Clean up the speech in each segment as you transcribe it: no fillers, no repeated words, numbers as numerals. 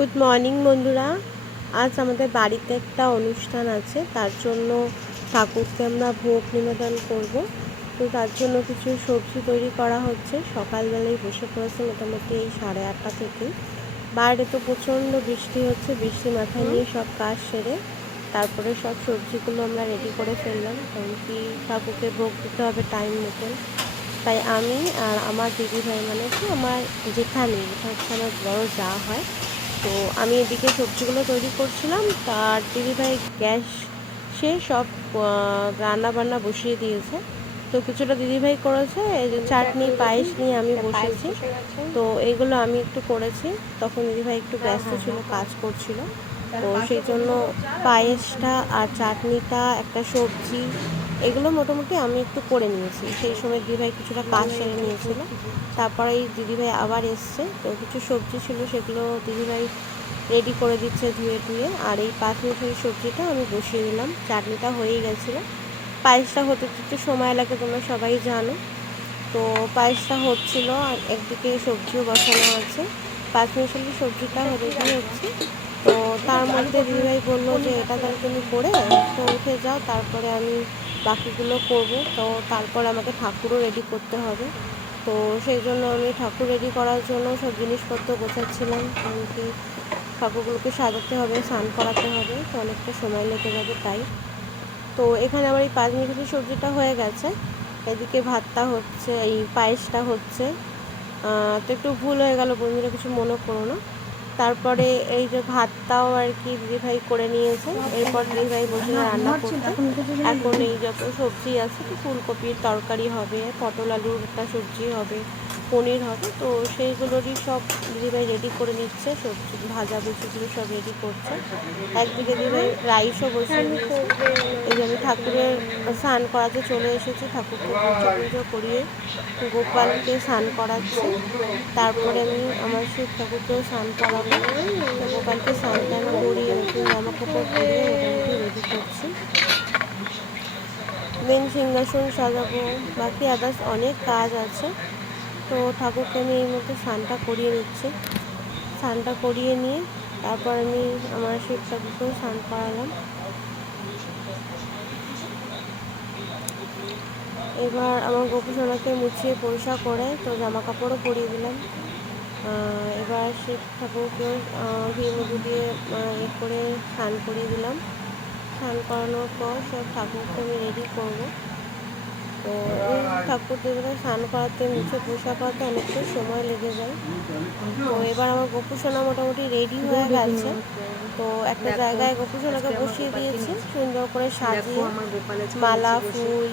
Good morning বন্ধুরা। আজ আমাদের বাড়িতে একটা অনুষ্ঠান আছে, তার জন্য ঠাকুরকে আমরা ভোগ নিবেদন করব। তো তার জন্য কিছু সবজি তৈরি করা হচ্ছে। সকালবেলায় বসে পড়েছে মোটামুটি এই 8:30 থেকে। বাইরে তো প্রচণ্ড বৃষ্টি হচ্ছে, বৃষ্টি মাথায় নিয়ে সব কাজ সেরে তারপরে সব সবজিগুলো আমরা রেডি করে ফেললাম, কারণ কি ঠাকুরকে ভোগ দিতে হবে টাইম মতন। তাই আমি আর আমার দিদিভাই, মানে কি আমার যেখানে, এটা হচ্ছে আমার বড় যা হয়, তো আমি এদিকে সবজিগুলো তৈরি করছিলাম, তার দিদিভাই গ্যাসে সব রান্না বান্না বসিয়ে দিয়েছে। তো কিছুটা দিদিভাই করেছে, এই যে চাটনি পায়েস নিয়ে আমি বসেছি। তো এইগুলো আমি একটু করেছি, তখন দিদিভাই একটু ব্যস্ত ছিল, কাজ করছিল। তো সেই জন্য পায়েসটা আর চাটনিটা, একটা সবজি, এগুলো মোটামুটি আমি একটু করে নিয়েছি। সেই সময় দিদিভাই কিছুটা কাজ সেরে নিয়েছিল। তারপরে এই দিদিভাই আবার এসছে, তো কিছু সবজি ছিল সেগুলো দিদিভাই রেডি করে দিচ্ছে ধুয়ে ধুয়ে। আর এই পাঁচমিশালি সবজিটা আমি বসিয়ে দিলাম। চাটনিটা হয়েই গেছিলো। পায়েসটা হতে একটু সময় লাগে, তোমরা সবাই জানো। তো পায়েসটা হচ্ছিল আর একদিকে সবজিও বসানো আছে। পাঁচমিশালি সবজিটা রেডি হচ্ছে। তো তার মধ্যে দিদিভাই বললো যে এটা তাহলে তুমি করে তো উঠে যাও, তারপরে আমি বাকিগুলো করব। তো তারপর আমাকে ঠাকুরও রেডি করতে হবে। তো সেই জন্য আমি ঠাকুর রেডি করার জন্য সব জিনিসপত্র গোছাচ্ছিলাম, কারণ কি ঠাকুরগুলোকে সাজাতে হবে, স্নান করাতে হবে, তো অনেকটা সময় লেগে যাবে তাই। তো এখানে আমার এই পাঁচমিশালি সবজিটা হয়ে গেছে, এদিকে ভাতটা হচ্ছে, এই পায়েসটা হচ্ছে। তো একটু ভুল হয়ে গেল বন্ধুরা, কিছু মনে করো না। তারপরে এই যে ভাতটাও আর কি দিদিভাই করে নিয়েছে। এরপর দিদিভাই বসে রান্না করতে। এখন এই যত সবজি আছে, তো ফুলকপির তরকারি হবে, পটল আলুর একটা সবজি হবে, পনির হবে, তো সেইগুলোরই সব দিদিভাই রেডি করে নিচ্ছে। সবজি ভাজা ভুজিগুলো সব রেডি করছে। একদিকে দিদিভাই রাইসও বসিয়ে দিয়েছে। এই যে আমি ঠাকুরের স্নান করাতে চলে এসেছি, ঠাকুরকে পুজো করিয়ে গোপালকে স্নান করাচ্ছি। তারপরে আমি আমার শিব ঠাকুরকেও স্নান করাবো। তো গোপালকে স্নান টান করিয়ে নতুন জামা কাপড় পরিয়ে মোটামুটি রেডি করছি। মেন সিংহাসন সাজাবো, বাকি আদার্স অনেক কাজ আছে। তো ঠাকুরকে আমি এই মধ্যে স্নানটা করিয়ে নিচ্ছি। স্নানটা করিয়ে নিয়ে তারপর আমি আমার শিব ঠাকুরকেও স্নান করালাম। এবার আমার গোপুসোনাকে মুছিয়ে পরিষ্কার করে তো জামা কাপড়ও পরিয়ে দিলাম। এবার শিব ঠাকুরকেও ঘি মধু দিয়ে করে স্নান করিয়ে দিলাম। স্নান করানোর পর সব ঠাকুরকে আমি রেডি করবো। তো এই ঠাকুর দেবতা স্নান করাতে, মুছে পরিষ্কার করাতে অনেকটা সময় লেগে যায়। তো এবার আমার গোপুসোনা মোটামুটি রেডি হয়ে গেছে। তো একটা জায়গায় গোপুসোনাকে বসিয়ে দিয়েছি, সুন্দর করে সাজিয়ে মালা ফুল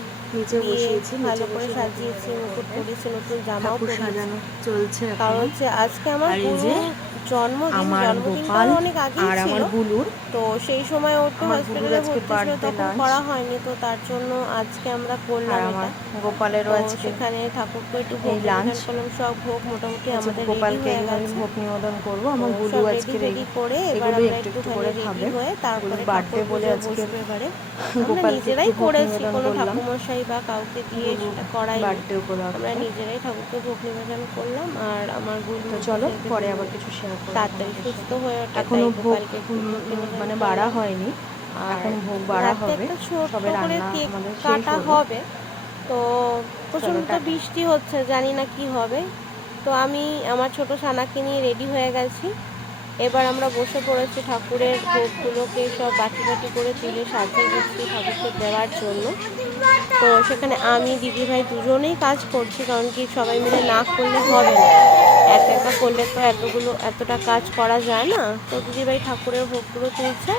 দিয়ে ভালো করে সাজিয়েছি, মুকুট পরিয়েছি, নতুন জামাও পরিয়েছি। কারণ হচ্ছে আজকে আমার গুরুর জন্মদিন। জন্মদিনটা অনেক আগেই ছিল, তো সেই সময় ওর তো হসপিটালে ভর্তি ছিল, তখন করা হয়নি। তো তার জন্য আজকে আমরা করলাম এটা। গোপালেরও সেখানে ঠাকুরকে একটু ভোগ নিবেদন করলাম। সব ভোগ মোটামুটি আমাদের রেডি হয়ে গেছে। ভোগ নিবেদন করবো, আমার গুলু আজকে রেডি করে এবার আমরা একটুখানি রেডি হয়ে তারপরে ঠাকুর বলে বসবে। এবারে আমরা নিজেরাই করেছি, কোনো ঠাকুমশাই বা কাউকে দিয়ে সেটা করাই, আমরা নিজেরাই ঠাকুরকে ভোগ নিবেদন করলাম। আর আমার গুলু চলো পরে আবার কিছু শেয়ার করব। তাড়াতাড়ি সুস্থ হয়ে ওঠে, এখনো ভোগকে মানে বাড়া হয়নি, এখন ভোগ বাড়া হবে, একটা ছোট করে কেক কাটা হবে। তো প্রচণ্ড বৃষ্টি হচ্ছে, জানি না কি হবে। তো আমি আমার ছোট সানাকে নিয়ে রেডি হয়ে গেছি। এবার আমরা বসে পড়েছি ঠাকুরের ভোগগুলোকে সব বাটি বাটি করে তুলে সাজিয়ে দিচ্ছি ঠাকুরকে দেওয়ার জন্য। তো সেখানে আমি দিদিভাই দুজনেই কাজ করছি, কারণ কি সবাই মিলে না করলে হবে না, একা একা করলে তো এতটা কাজ করা যায় না। তো দিদিভাই ঠাকুরের ভোগগুলো তুলছে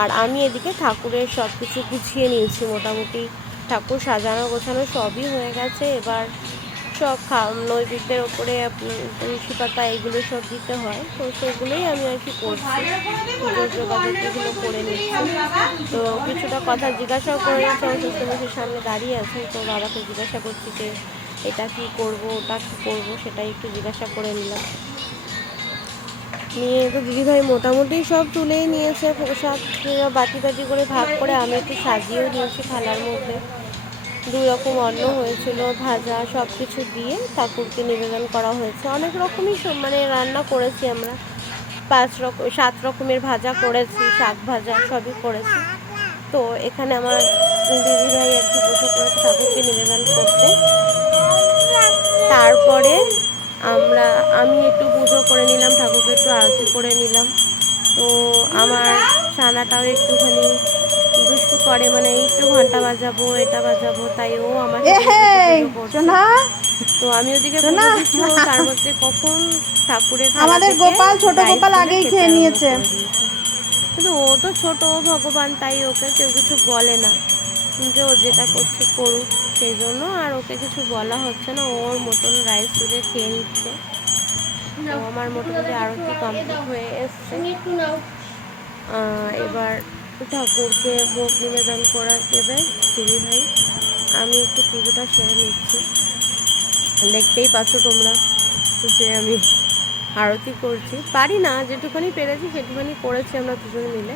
আর আমি এদিকে ঠাকুরের সব কিছু গুছিয়ে নিয়েছি। মোটামুটি ঠাকুর সাজানো গোছানো সবই হয়ে গেছে। এবার সব নৈবেদ্যের ওপরে তুলসী পাতা এগুলো সব দিতে হয়, তো সেগুলোই আমি আর কি করছি, পুজোর যোগাযোগগুলো করে নিচ্ছি। তো কিছুটা কথা জিজ্ঞাসাও করে নিচ্ছি, আমার শ্বশুরমশাইয়ের সামনে দাঁড়িয়ে আছেন, তো বাবাকে জিজ্ঞাসা করছি যে এটা কি করব, ওটা কি করব, সেটাই একটু জিজ্ঞাসা করে নিলাম। নিয়ে তো দিদিভাই মোটামুটি সব তুলেই নিয়েছে, প্রসাদ বাটি বাটি করে ভাগ করে আমি একটু সাজিয়েও নিয়েছি থালার মধ্যে। 2 রকম অন্ন হয়েছিল, ভাজা, সব কিছু দিয়ে ঠাকুরকে নিবেদন করা হয়েছে। অনেক রকমই মানে রান্না করেছি আমরা। 7 রকমের ভাজা করেছি, শাক ভাজা সবই করেছি। তো এখানে আমার দিদিভাই আর কি বসে করেছে ঠাকুরকে নিবেদন করতে। তারপরে আমি একটু পুজো করে নিলাম, ঠাকুরকে একটু আরতি করে নিলাম। তো আমার ছানাটাও একটুখানি দুষ্টু করে, মানে একটু ঘন্টা বাজাবো এটা বাজাবো, তাই ও আমার সাথে পুজো করছে। তো আমি ওদিকে পুজো দিচ্ছি, ও তার মধ্যে কখন ঠাকুরের আমাদের গোপাল ছোট গোপাল আগেই খেয়ে নিয়েছে। কিন্তু ও তো ছোট, ও ভগবান, তাই ওকে কেউ কিছু বলে না, যে ও যেটা করছে করুক, সেই জন্য আর ওকে কিছু বলা হচ্ছে না। ওর মতন রাইস তুলে খেয়ে নিচ্ছে। তো আমার মোটামুটি আরতি কমপ্লিট হয়ে এসছে। এবার ঠাকুরকে ভোগ নিবেদন করা দেবে দিদিভাই। আমি একটু পুজোটা সেরে নিচ্ছি। দেখতেই পাচ্ছ তোমরা যে আমি আরতি করছি। পারি না, যেটুখানি পেরেছি সেটুখানি করেছি আমরা দুজন মিলে।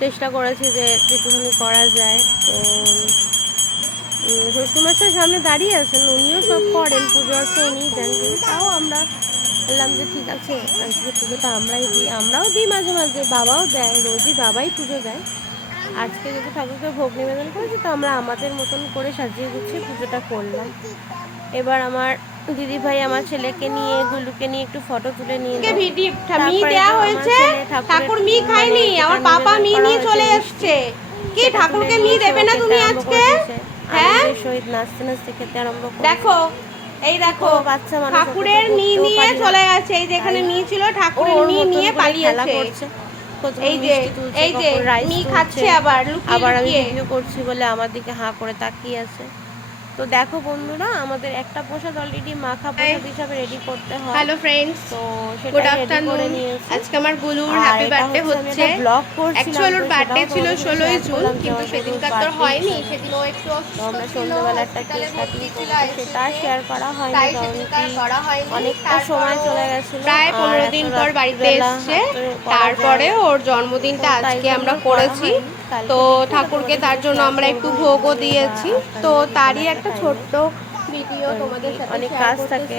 চেষ্টা করেছি যে যেটুখানি করা যায়। তো শ্বশুরমশাই সামনে দাঁড়িয়ে আছেন, উনিও সব করেন, পুজো আছে উনিই দেন, কিন্তু তাও আমরা বললাম যে ঠিক আছে আজকে পুজোটা আমরাও দিই মাঝে মাঝে, বাবাও দেয়, রোজই বাবাই পুজো দেয়। আজকে যদি ঠাকুরকে ভোগ নিবেদন করেছি, তো আমরা আমাদের মতন করে সাজিয়ে গুছিয়ে পুজোটা করলাম। এবার আমার দিদিভাই আমার ছেলেকে নিয়ে, গুলুকে নিয়ে একটু ফটো তুলে নিয়ে ঠাকুর মি খায়নি, আমার পাপা মি নিয়ে চলে এসেছে। কি ঠাকুরকে মি দেবে না তুমি আজকে? হ্যাঁ, শহীদ নাচতে নাচতে খেতে আরম্ভ করে। দেখো এই দেখো বাচ্চা মানুষ ঠাকুরের মি নিয়ে চলে গেছে। এই যেখানে মি ছিল ঠাকুরের মি নিয়ে পালিয়েছে। এই যে মি খাচ্ছে আবার আমি ভিডিও করছি বলে আমার দিকে হাঁ করে তাকিয়ে আছে। তো দেখো বন্ধুরা, আমাদের একটা প্রসাদ অলরেডি মাখা প্রসাদ হিসাবে রেডি করতে হয়। হ্যালো ফ্রেন্ডস, তো গুড আফটারনুন। আজকে আমার গুলুর হ্যাপি বার্থডে হচ্ছে। অ্যাকচুয়ালি ওর বার্থডে ছিল 16ই জুন, কিন্তু সেদিনকার তো হয়নি। সেদিন ও একটু আমরা সন্ধ্যাবেলা একটা কেক কাটিং ছিল, সেটা শেয়ার করা হয়নি, অনেকটা সময় চলে গেছিল। প্রায় 15 দিন পর বাড়িতে এসেছে। তারপরে ওর জন্মদিনটা আজকে আমরা করেছি। তো ঠাকুরকে তার জন্য আমরা একটু ভোগও দিয়েছি। তো তারই একটা ছোট্ট ভিডিও তোমাদের সাথে অনেক কাজ থাকে।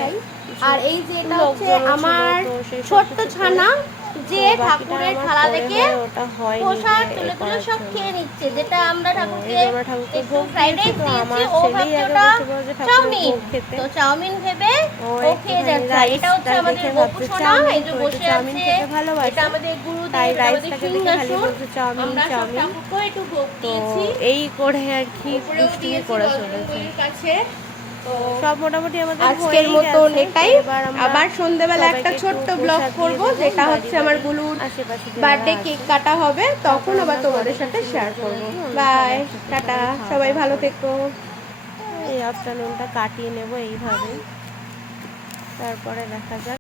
আর এই যে এটা হচ্ছে আমার ছোট্ট ছানা, যে ঠাকুরের থালা থেকে প্রসাদ তুলে তুলে সব খেয়ে নিচ্ছে, যেটা আমরা ঠাকুরকে একটু ফ্রাইড রাইস দিয়েছি, ও ভাবছে ওটা চাউমিন। তো চাউমিন ভেবে ও খেয়ে যাচ্ছে। এটা হচ্ছে আমাদের গোপু সোনা, এই যে বসে আছে, এটা আমাদের গুরুদেব, আমাদের সিংহাসন। আমরা সব ঠাকুরকে একটু ভোগ দিয়েছি, এই করে আর কি পুষ্টি করে চলেছে। সব মোটামুটি আমাদের আজকের মতন এটাই। আবার সন্ধ্যাবেলা একটা ছোট্ট ব্লগ করব, যেটা হচ্ছে আমার গুলুর বার্থডে কেক কাটা হবে, তখন আবার তোমাদের সাথে শেয়ার করব। বাই, টাটা, সবাই ভালো থেকো। এই আফটারনুনটা কাটিয়ে নেব এইভাবেই, তারপরে দেখা যাক।